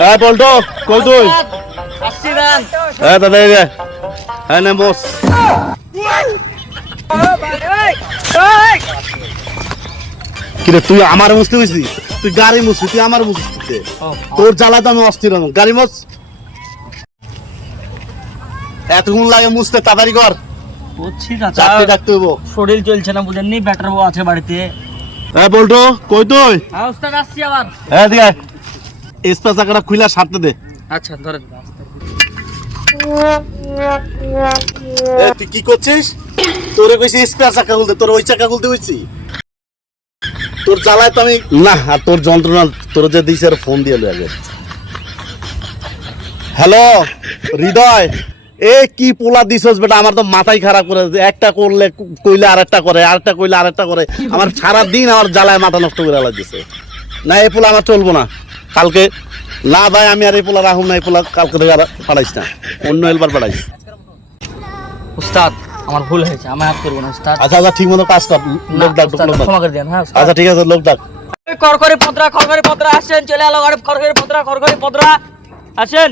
হ্যাঁ পল্টো কই তুই? হ্যাঁ দাদা এই হ্যাঁ নে বস। কিরে তুই আমার মুছতে হয়েছি তুই গাড়ি মুছবি তুই আমার মুছতে। তোর জ্বালা তো আমি অস্থির হলাম। গাড়ি মোছ। এতক্ষণ লাগে মুছতে তাড়াতাড়ি কর। বুঝছি চাকরি ডাকতে হইব। শরীর চলছে না বুঝেননি? ব্যাটার বউ আছে বাড়িতে। হ্যাঁ বলতো কই তুই? হ্যাঁ উস্তাদ আসছি আবার। হ্যাঁ ঠিক আছে চাকাটা সারতে দে। আচ্ছা ধরেন। তুই কি করছিস? তোরে কইছি স্পেয়ার চাকা খুলতে তোর ওই চাকা খুলতে হইছি তোর জ্বালায় তো আমি না আর তোর যন্ত্রণা তোর যে দিছে আর ফোন দিয়ে আগে। হ্যালো হৃদয় এ কি পোলা দিছস বেটা? আমার তো মাথাই খারাপ করে একটা করলে কইলে আরেকটা করে আরেকটা কইলে আরেকটা করে। আমার সারা দিন আমার জ্বালায় মাথা নষ্ট করে লাগছে না এই পোলা আমার চলবো না। কালকে না ভাই আমি আর এই পোলা রাখুন না এই পোলা কালকে থেকে আর পাঠাইস না। অন্য হেলবার পাঠাইস। উস্তাদ আমার ভুল হয়েছে আমি আর করব না উস্তাদ। আচ্ছা আচ্ছা ঠিক মতো কাজ কর লোক ডাক লোক ডাক। ক্ষমা করে দেন হ্যাঁ আচ্ছা ঠিক আছে লোক ডাক। পত্রা করকরে আসেন চলে এলো গাড়ি করকরে পত্রা করকরে পত্রা আসেন।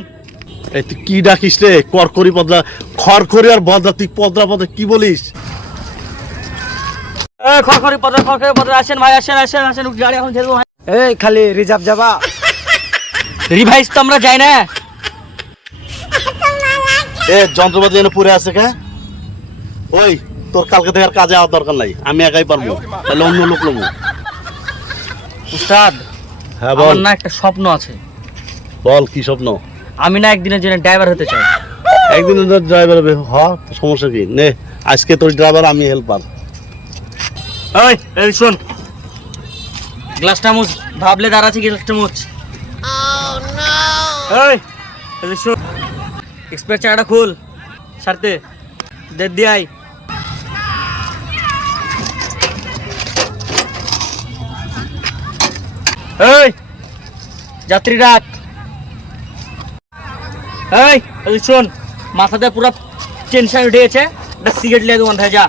এই তুই কি ডাকিস রে? করকরি পদরা খড়খড়ি আর বদরা তুই পদরা পদরা কি বলিস? খড়খড়ি পত্রা খড়খড়ি পত্রা আসেন ভাই আসেন আসেন আসেন গাড়ি এখন ছেড়ে এই খালি রিজার্ভ যাবা। রিভাইস তো আমরা যাই না। এ যন্ত্রপাতি যেন পুরে আছে কে? ওই তোর কালকে থেকে আর কাজে আওয়ার দরকার নাই। আমি একাই পারব। তাহলে অন্য লোক লোক উস্তাদ হ্যাঁ আমার বল। না একটা স্বপ্ন আছে। বল কি স্বপ্ন? আমি না একদিনের জন্য ড্রাইভার হতে চাই। একদিন ড্রাইভার হবে? হ তো সমস্যা কি? নে আজকে তোর ড্রাইভার আমি হেল্পার ওই এই শোন। গ্লাসটা মুছ ভাবলে দাঁড়া আছে গ্লাসটা মুছ এক্সপ্রেস চাকাটা খুল সারতে দে দিয়ে আই এই যাত্রী ডাক। এই এই শোন মাথাতে পুরো টেনশন উঠে গেছে একটা সিগারেট লিয়ে দোকান থেকে যা।